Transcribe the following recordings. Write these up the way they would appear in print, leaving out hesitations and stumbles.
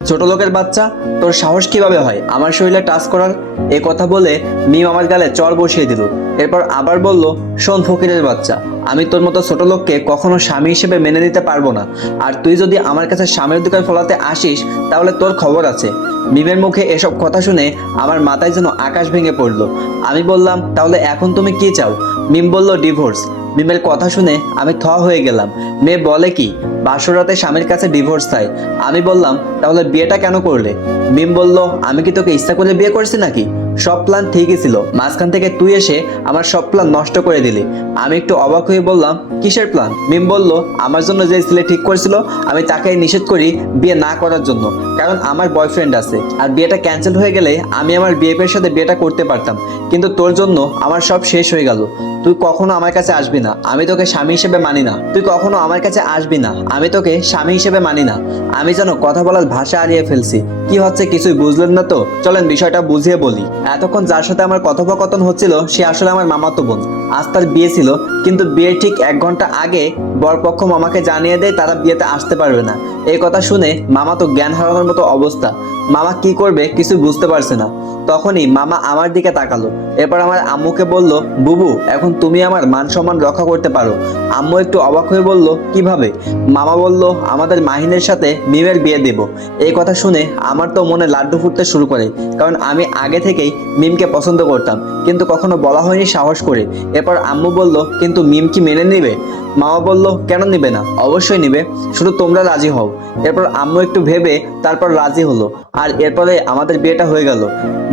ছোট লোকের বাচ্চা, তোর সাহস কিভাবে হয় আমার শরীরে টাচ করার? এ কথা বলে মিম আমার গালে চড় বসিয়ে দিল। এরপর আবার বলল, শোন ফকিরের বাচ্চা, আমি তোর মতো ছোট লোককে কখনো স্বামী হিসেবে মেনে নিতে পারবো না। আর তুই যদি আমার কাছে স্বামীর দোকান ফলাতে আসিস তাহলে তোর খবর আছে। মিমের মুখে এসব কথা শুনে আমার মাথায় যেন আকাশ ভেঙে পড়লো। আমি বললাম, তাহলে এখন তুমি কি চাও? মিম বলল, ডিভোর্স। মিমের কথা শুনে আমি থ হয়ে গেলাম। মেয়ে বলে কি বাসরাতে স্বামীর কাছে ডিভোর্স চাই? আমি বললাম, তাহলে বিয়েটা কেন করলে? মিম বলল, আমি কি তোকে ইচ্ছা করে বিয়ে করছি নাকি? সব প্ল্যান ঠিকই ছিল, মাঝখান থেকে তুই এসে আমার সব প্ল্যান নষ্ট করে দিলি। আমি একটু অবাক হয়ে বললাম, কিসের প্ল্যান? মিম বলল, আমার জন্য যে ছেলে ঠিক করেছিল আমি তাকে নিষেধ করি বিয়ে না করার জন্য, কারণ আমার বয়ফ্রেন্ড আছে। আর বিয়েটা ক্যান্সেল হয়ে গেলে আমি আমার বিএফের সাথে বিয়েটা করতে পারতাম, কিন্তু তোর জন্য আমার সব শেষ হয়ে গেল। তুই কখনো আমার কাছে আসবি না, আমি তোকে স্বামী হিসেবে মানি না। তুই কখনো আমার কাছে আসবি না, আমি তোকে স্বামী হিসেবে মানি না। আমি যেন কথা বলার ভাষা হারিয়ে ফেলছি। কি হচ্ছে কিছুই বুঝলেন না তো? চলেন বিষয়টা বুঝিয়ে বলি। এতক্ষণ যার সাথে আমার কথোপকথন হচ্ছিল সে আসলে আমার মামাতো বোন। আজ তার বিয়ে ছিল, কিন্তু বিয়ের ঠিক 1 ঘন্টা আগে বরপক্ষ মামাকে জানিয়ে দেয় তারা বিয়েতে আসতে পারবে না। এই কথা শুনে মামা তো জ্ঞান হারানোর মতো অবস্থা। মামা কি করবে কিছু বুঝতে পারছে না। তখনই মামা আমার দিকে তাকালো। এরপর আমার আম্মুকে বলল, বুবু এখন তুমি আমার মান সম্মান রক্ষা করতে পারো। আম্মু একটু অবাক হয়ে বলল, কিভাবে? মামা বলল, আমাদের মাহিনের সাথে মিমের বিয়ে দেব। এই কথা শুনে আমার তো মনে লাড্ডু ফুটতে শুরু করে, কারণ আমি আগে থেকেই মিমকে পছন্দ করতাম, কিন্তু কখনো বলা হয়নি সাহস করে। এরপর আম্মু বলল, কিন্তু মিম কি মেনে নেবে? মামা বলল, কেন নিবে না, অবশ্যই নিবে, শুধু তোমরা রাজি হও। এরপর আম্মু একটু ভেবে তারপর রাজি হলো। আর এরপরে আমাদের বিয়েটা হয়ে গেল।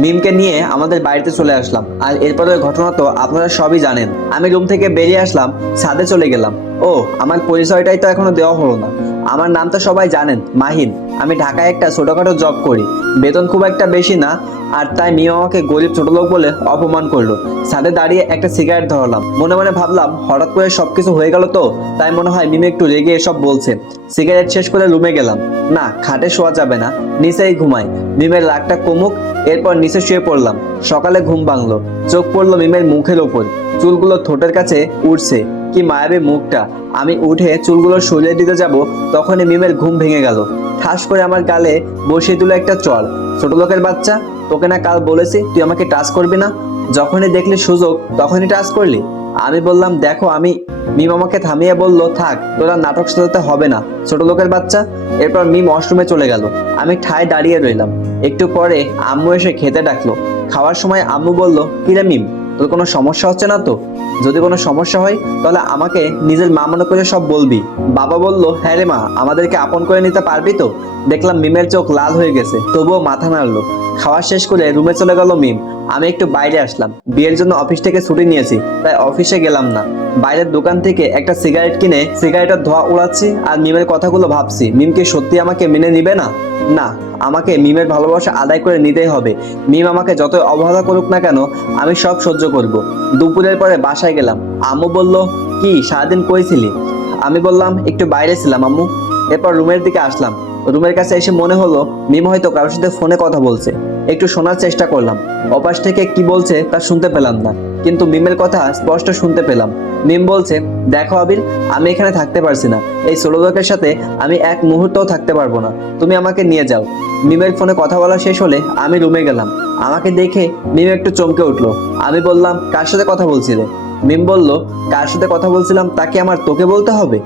মিমকে নিয়ে আমাদের বাড়িতে চলে আসলাম। আর এরপরে ঘটনা তো আপনারা সবই জানেন। আমি রুম থেকে বেরিয়ে আসলাম, ছাদে চলে গেলাম। ও, আমার পরিচয়টাই তো এখনো দেওয়া হলো না। আমার নাম তো সবাই জানেন, মাহিন। আমি ঢাকায় একটা ছোটখাটো জব করি, বেতন খুব একটা বেশি না। আর তাই মিম আমাকে গরিব ছোট লোক বলে অপমান করলো। ছাদে দাঁড়িয়ে একটা সিগারেট ধরালাম, মনে মনে ভাবলাম হঠাৎ করে সবকিছু হয়ে গেল তো, তাই মনে হয় মিম একটু রেগে এসব বলছে। সিগারেট শেষ করে রুমে গেলাম। না, খাটে শোয়া যাবে না, নিচেই ঘুমাই। মিমের রাগটা কমুক, এরপর নিচে শুয়ে পড়লাম। সকালে ঘুম ভাঙলো, চোখ পড়লো মিমের মুখের ওপর। চুলগুলো ঠোঁটের কাছে উঠছে, কি মায়াবী মুখটা। আমি উঠে চুলগুলো সরিয়ে দিতে যাব, তখনই মিমের ঘুম ভেঙে গেল। ঠাস করে আমার গালে বসিয়ে দিল একটা চড়। ছোট লোকের বাচ্চা, তোকে না কাল বলেছি তুই আমাকে টাচ করবি না? যখনই দেখলি সুযোগ তখনই টাচ করলি। আমি বললাম, দেখো আমি। মিম আমাকে থামিয়ে বলল, থাক, তোরা নাটক সাজাতে হবে না, ছোট লোকের বাচ্চা। এরপর মিম ওয়াশরুমে চলে গেল। আমি ঠায় দাঁড়িয়ে রইলাম। একটু পরে আম্মু এসে খেতে ডাকলো। খাওয়ার সময় আম্মু বলল, কিরে মিম, তোর কোনো সমস্যা হচ্ছে না তো? যদি কোনো সমস্যা হয় তাহলে আমাকে নিজের মা মনে করে সব বলবি। বাবা বলল, হ্যাঁ রে মা, আমাদেরকে আপন করে নিতে পারবি তো? দেখলাম মিমের চোখ লাল হয়ে গেছে, তবুও মাথা নাড়লো। খাওয়া শেষ করে রুমে চলে গেল মিম। আমি একটু বাইরে আসলাম, বিয়ের জন্য অফিস থেকে ছুটি নিয়েছি, তাই অফিসে গেলাম না। বাইরের দোকান থেকে একটা সিগারেট কিনে সিগারেটের ধোঁয়া উড়াচ্ছি আর মিমের কথাগুলো ভাবছি। মিম কি সত্যি আমাকে মেনে নিবে না? না, আমাকে মিমের ভালোবাসা আদায় করে নিতেই হবে। মিম আমাকে যতই অবহেলা করুক না কেন, আমি সব সহ্য করব। দুপুরের পরে বাসায় গেলাম। আম্মু বলল, কি সারাদিন কই ছিলি? আমি বললাম, একটু বাইরে ছিলাম আম্মু। এরপর রুমের দিকে আসলাম। রুমের কাছে এসে মনে হলো মিম হয়তো কারোর সাথে ফোনে কথা বলছে। একটু শোনার চেষ্টা করলাম। অপাশ থেকে কি বলছে তা শুনতে পেলাম না, কিন্তু মিমের কথা স্পষ্ট শুনতে পেলাম। মিম বলছে, দেখো আবির, আমি এখানে থাকতে পারছি না। এই ছোট লোকের সাথে আমি এক মুহূর্তও থাকতে পারবো না, তুমি আমাকে নিয়ে যাও। মিমের ফোনে কথা বলা শেষ হলে আমি রুমে গেলাম। আমাকে দেখে মিম একটু চমকে উঠলো। আমি বললাম, কার সাথে কথা বলছিলে? মিম বলল, কার সাথে কথা বলছিলাম তাকে আমার তোকে বলতে হবে?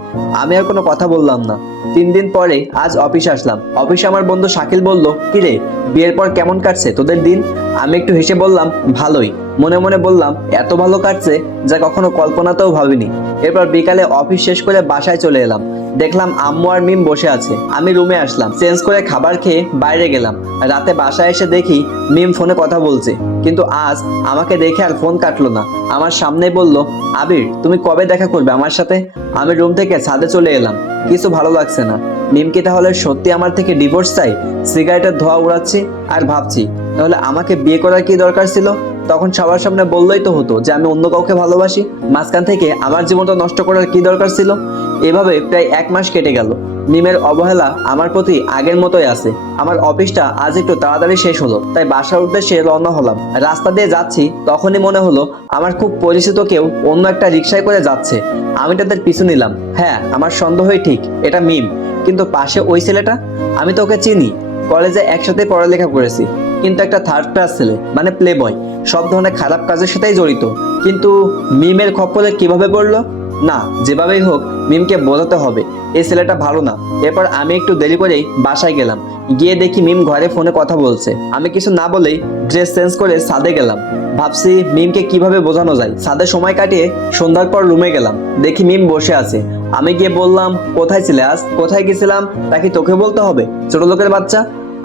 আমি আর কোনো কথা বললাম না। 3 দিন পরে আজ অফিসে আসলাম। অফিসে আমার বন্ধু শাকিল বলল, কিরে, বিয়ের পর কেমন কাটছে তোদের দিন? আমি একটু হেসে বললাম, ভালোই। মনে মনে বললাম, এত ভালো কাটছে যা কখনো কল্পনাতেও ভাবিনি। এরপর বিকালে অফিস শেষ করে বাসায় চলে এলাম। দেখলাম আম্মু আর মিম বসে আছে। আমি রুমে আসলাম, চেঞ্জ করে খাবার খেয়ে বাইরে গেলাম। রাতে বাসায় এসে দেখি মিম ফোনে কথা বলছে, কিন্তু আজ আমাকে দেখে আর ফোন কাটলো না। আমার সামনে বলল, আবির, তুমি কবে দেখা করবে আমার সাথে? আমি রুম থেকে ছাদে চলে এলাম। কিছু ভালো লাগছে না। মিম কি তাহলে সত্যি আমার থেকে ডিভোর্স চাই? সিগারেটের ধোঁয়া উড়াচ্ছি আর ভাবছি, তাহলে আমাকে বিয়ে করার কি দরকার ছিল? তখন সবার সামনে বললেই তো হতো যে আমি অন্য কাউকে ভালোবাসি। মাঝখান থেকে আমার জীবনটা নষ্ট করার কি দরকার ছিল? এভাবে প্রায় 1 মাস কেটে গেল। মিমের অবহেলা আমার প্রতি আগের মতোই আছে। আমার অফিসটা আজ একটু তাড়াতাড়ি শেষ হলো, তাই বাসার উদ্দেশ্যে রওনা হলাম। রাস্তা দিয়ে যাচ্ছি, তখনই মনে হলো আমার খুব পরিচিত কেউ অন্য একটা রিকশায় করে যাচ্ছে। আমি তাদের পিছু নিলাম। হ্যাঁ, আমার সন্দেহই ঠিক, এটা মিম। কিন্তু পাশে ওই ছেলেটা, আমি তো ওকে চিনি। কলেজে একসাথে পড়ালেখা করেছি, কিন্তু একটা থার্ড ক্লাস ছেলে মানে প্লে বয়, সব ধরনের খারাপ কাজের সাথেই জড়িত। কিন্তু মিমের খপ্পরে কিভাবে পড়লো? না, যেভাবেই হোক মিমকে বোঝাতে হবে এই ছেলেটা ভালো না। এরপর আমি একটু দেরি করেই বাসায় গেলাম। গিয়ে দেখি মিম ঘরে ফোনে কথা বলছে। আমি কিছু না বলেই ড্রেস চেঞ্জ করে ছাদে গেলাম। ভাবছি মিমকে কিভাবে বোঝানো যায়। ছাদে সময় কাটিয়ে সন্ধ্যার পর রুমে গেলাম। দেখি মিম বসে আছে। আমি গিয়ে বললাম, কোথায় ছিলে আজ? কোথায় গেছিলাম তা কি তোকে বলতে হবে, ছোট লোকের বাচ্চা?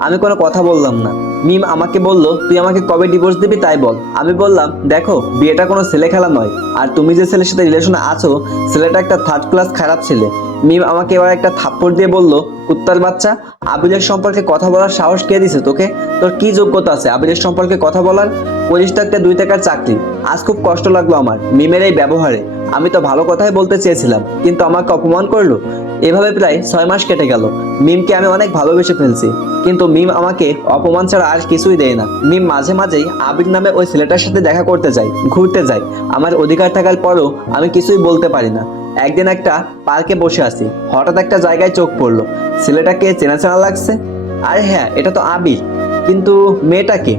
আমি কোনো কথা বললাম না। মিম আমাকে বলল, তুই আমাকে কবে ডিভোর্স দিবি তাই বল। আমি বললাম, দেখো বিয়েটা কোনো ছেলে খেলা নয়, আর তুমি যে ছেলের সাথে রিলেশনে আছো ছেলেটা একটা থার্ড ক্লাস খারাপ ছেলে। মিম আমাকে এবার একটা থাপ্পড় দিয়ে বলল, কুত্তার বাচ্চা, আবিরের সম্পর্কে কথা বলার সাহস কে দিছে তোকে? তোর কি যোগ্যতা আছে আবিরের সম্পর্কে কথা বলার? করিস তো একটা 2 টাকার চাকরি। আজ খুব কষ্ট লাগলো আমার মিমের এই ব্যবহারে। আমি তো ভালো কথাই বলতে চেয়েছিলাম, কিন্তু আমাকে অপমান করলো। এভাবে প্রায় 6 মাস কেটে গেল। মিমকে আমি অনেক ভালোবেসে ফেলছি, কিন্তু মিম আমাকে অপমান ছাড়া আর কিছুই দেয় না। মিম মাঝে মাঝেই আবির নামে ওই ছেলেটার সাথে দেখা করতে যায়, ঘুরতে যায়। আমার অধিকার থাকার পরও আমি কিছুই বলতে পারি না। একদিন একটা পার্কে বসে আছি, হঠাৎ একটা জায়গায় চোখ পড়লো। ছেলেটাকে চেনা চেনা লাগছে। আর হ্যাঁ, এটা তো আবির, কিন্তু মেয়েটাকে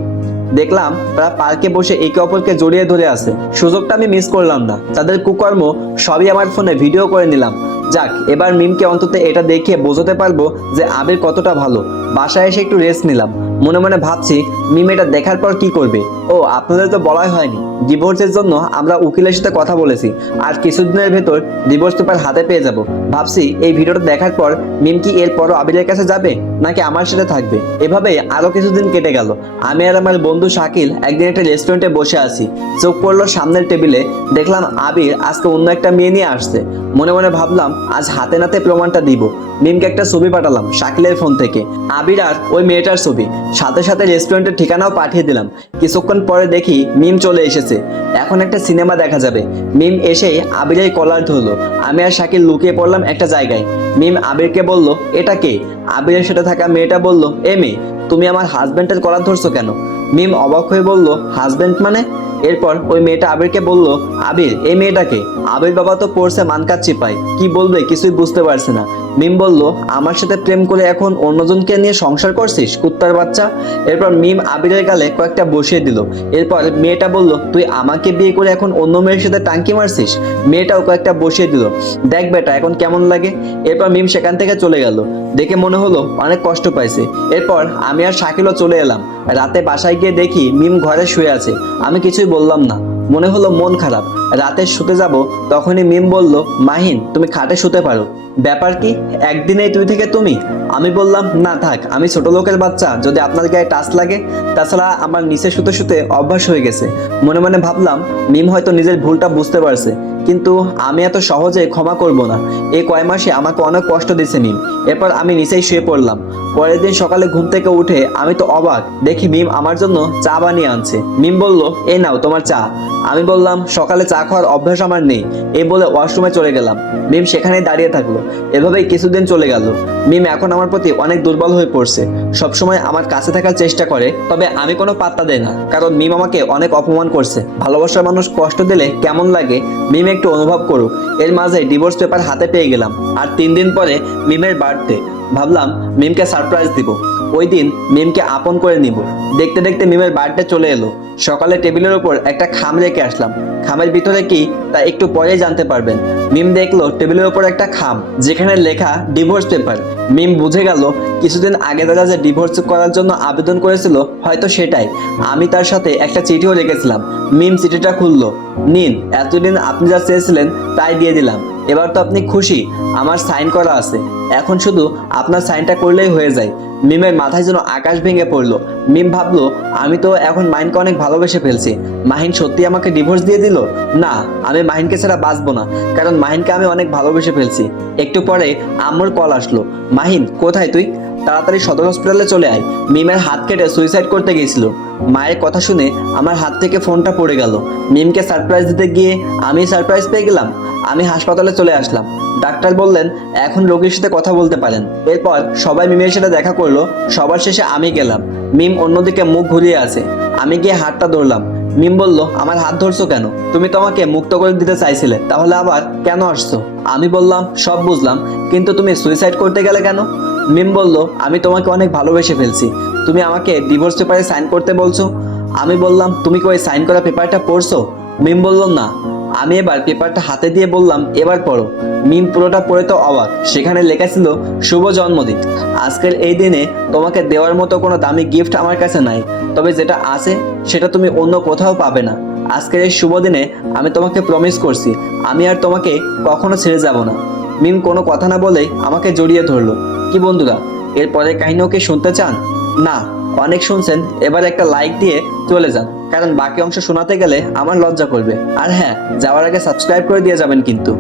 দেখলাম তারা পার্কে বসে একে অপরকে জড়িয়ে ধরে আছে। সুযোগটা আমি মিস করলাম না। তাদের কুকর্ম সবই আমার ফোনে ভিডিও করে নিলাম। যাক, এবার মিমকে অন্তত এটা দেখে বোঝাতে পারবো যে আবির কতটা ভালো। বাসায় এসে একটু রেস্ট নিলাম। মনে মনে ভাবছি মিম এটা দেখার পর কি করবে। ও, আপনাদের তো বলাই হয়নি, ডিভোর্সের জন্য আমরা উকিলের সাথে কথা বলেছি, আর কিছুদিনের ভেতর ডিভোর্স পেপার হাতে পেয়ে যাব। ভাবছি এই ভিডিওটা দেখার পর মিম কি এরপরও আবিরের কাছে যাবে, নাকি আমার সাথে থাকবে। এভাবে আরো কিছুদিন কেটে গেল। আমি আর আমার বন্ধু শাকিল একদিন একটা রেস্টুরেন্টে বসে আছি। চোখ পড়লো সামনের টেবিলে, দেখলাম আবির আজকে অন্য একটা মেয়ে নিয়ে আসছে। মনে মনে ভাবলাম আজ হাতে নাতে প্রমাণটা দিব। মিমকে একটা ছবি পাঠালাম শাকিলের ফোন থেকে, আবির আর ওই মেয়েটার ছবি। সাথে সাথে রেস্টুরেন্টের ঠিকানাও পাঠিয়ে দিলাম। কিছুক্ষণ পরে দেখি মিম চলে এসেছে। এখন একটা সিনেমা দেখা যাবে। মিম এসেই আবিরের কলার ধরলো। আমি আর শাকিল লুকিয়ে পড়লাম একটা জায়গায়। মিম আবিরকে বলল, এটা কে? আবিরের সাথে থাকা মেয়েটা বলল, এ মেয়ে, তুমি আমার হাজবেন্ডের কলার ধরছো কেন? মিম অবাক হয়ে বলল, হাজবেন্ড মানে? এরপর ওই মেয়েটা আবিরকে বলল, আবির, এই মেয়েটাকে? আবির বাবা তো পড়ছে মানকার চিপায়, কি বলবে কিছুই বুঝতে পারছে না। মিম বলল, আমার সাথে প্রেম করে এখন অন্যজনকে নিয়ে সংসার করছিস, কুত্তার বাচ্চা? এরপর মিম আবিরের গালে কয়েকটা বসিয়ে দিল। এরপর মেয়েটা বলল, তুই আমাকে বিয়ে করে এখন অন্য মেয়ের সাথে টাঙ্কি মারছিস? মেয়েটাও কয়েকটা বসিয়ে দিল। দেখ বেটা এখন কেমন লাগে। এরপর মিম সেখান থেকে চলে গেল। দেখে মনে হলো অনেক কষ্ট পাইছে। এরপর আমি আর শাকিলও চলে এলাম। রাতে বাসায় গিয়ে দেখি মিম ঘরে শুয়ে আছে। আমি কিছুই বললাম না। মনে হলো মন খারাপ। রাতে শুতে যাব, তখনই মিম বলল, মাহিন তুমি খাটে শুতে পারো। ব্যাপার কি, একদিনেই তুই থেকে তুমি? আমি বললাম, না থাক, আমি ছোট লোকের বাচ্চা, যদি আপনার গায়ে টাচ লাগে। তাছাড়া আমার নিচে শুতে শুতে অভ্যাস হয়ে গেছে। মনে মনে ভাবলাম মিম হয়তো নিজের ভুলটা বুঝতে পারছে, কিন্তু আমি এত সহজে ক্ষমা করব না। এই কয় মাসে আমাকে অনেক কষ্ট দিয়েছে মিম। এরপর আমি নিচেই শুয়ে পড়লাম। পরের দিন সকালে ঘুম থেকে উঠে আমি তো অবাক, দেখি মিম আমার জন্য চা বানিয়ে আনছে। মিম বলল, এই নাও তোমার চা। আমি বললাম, সকালে চা খাওয়ার অভ্যাস আমার নেই। এই বলে ওয়াশরুমে চলে গেলাম। মিম সেখানেই দাঁড়িয়ে থাকলো। এভাবেই কিছুদিন চলে গেল। মিম এখন আমার প্রতি অনেক দুর্বল হয়ে পড়ছে। সবসময় আমার কাছে থাকার চেষ্টা করে, তবে আমি কোনো পাত্তা দেই না, কারণ মিম আমাকে অনেক অপমান করছে। ভালোবাসার মানুষ কষ্ট দিলে কেমন লাগে মিম একটু অনুভব করুক। এর মাঝে ডিভোর্স পেপার হাতে পেয়ে গেলাম। আর 3 দিন পরে মিমের বার্থডে। ভাবলাম মিমকে সারপ্রাইজ দিব। ওই দিন মিমকে আপন করে নিব। দেখতে দেখতে মিমের বার্থডে চলে এলো। সকালে টেবিলের উপর একটা খাম রেখে আসলাম। খামের ভিতরে কি তা একটু পরেই জানতে পারবেন। মিম দেখলো টেবিলের উপর একটা খাম, যেখানে লেখা ডিভোর্স পেপার। মিম বুঝে গেল কিছুদিন আগে তারা যে ডিভোর্স করার জন্য আবেদন করেছিল হয়তো সেটাই। আমি তার সাথে একটা চিঠিও রেখেছিলাম। মিম চিঠিটা খুললো। নিন, এতদিন আপনি যা চেয়েছিলেন তাই দিয়ে দিলাম। এবার তো আপনি খুশি? আমার সাইন করা আছে, এখন শুধু আপনার সাইনটা করলেই হয়ে যায়। মিমের মাথায় যেন আকাশ ভেঙে পড়লো। মিম ভাবলো, আমি তো এখন মাহিনকে অনেক ভালোবেসে ফেলছি। মাহিন সত্যি আমাকে ডিভোর্স দিয়ে দিল? না, আমি মাহিনকে ছাড়া বাঁচবো না, কারণ মাহিনকে আমি অনেক ভালোবেসে ফেলছি। একটু পরে আম্মুর কল আসলো। মাহিন, কোথায় তুই? তাড়াতাড়ি সদর হসপিটালে চলে আয়। মিমের হাত কেটে সুইসাইড করতে গিয়েছিল। মায়ের কথা শুনে আমার হাত থেকে ফোনটা পড়ে গেল। মিমকে সারপ্রাইজ দিতে গিয়ে আমি সারপ্রাইজ পেয়ে গেলাম। আমি হাসপাতালে চলে আসলাম। ডাক্তার বললেন এখন রোগীর সাথে কথা বলতে পারেন। এরপর সবাই মিমের সাথে দেখা করলো। সবার শেষে আমি গেলাম। মিম অন্যদিকে মুখ ঘুরিয়ে আছে। আমি গিয়ে হাতটা ধরলাম। মিম বলল, আমার হাত ধরছো কেন? তুমি তো আমাকে মুক্ত করে দিতে চাইছিলে, তাহলে আবার কেন আসছো? আমি বললাম, সব বুঝলাম, কিন্তু তুমি সুইসাইড করতে গেলে কেন? মিম বলল, আমি তোমাকে অনেক ভালোবেসে ফেলছি, তুমি আমাকে ডিভোর্স পেপারে সাইন করতে বলছো। আমি বললাম, তুমি কি ওই সাইন করা পেপারটা পড়ছো? মিম বলল, না। আমি এবার পেপারটা হাতে দিয়ে বললাম, এবার পড়ো। মিম পুরোটা পড়ে তো অবাক। সেখানে লেখা ছিল, শুভ জন্মদিন। আজকের এই দিনে তোমাকে দেওয়ার মতো কোনো দামি গিফট আমার কাছে নাই, তবে যেটা আছে সেটা তুমি অন্য কোথাও পাবে না। আজকের এই শুভ দিনে আমি তোমাকে প্রমিস করছি, আমি আর তোমাকে কখনো ছেড়ে যাব না। মিম কোনো কথা না বলেই আমাকে জড়িয়ে ধরলো। কি বন্ধুরা, এরপরের কাহিনীও কি শুনতে চান? না, অনেক শুনছেন, এবার একটা লাইক দিয়ে চলে যান, কারণ বাকি অংশ শোনাতে গেলে আমার লজ্জা করবে। আর হ্যাঁ, যাওয়ার আগে সাবস্ক্রাইব করে দিয়ে যাবেন কিন্তু।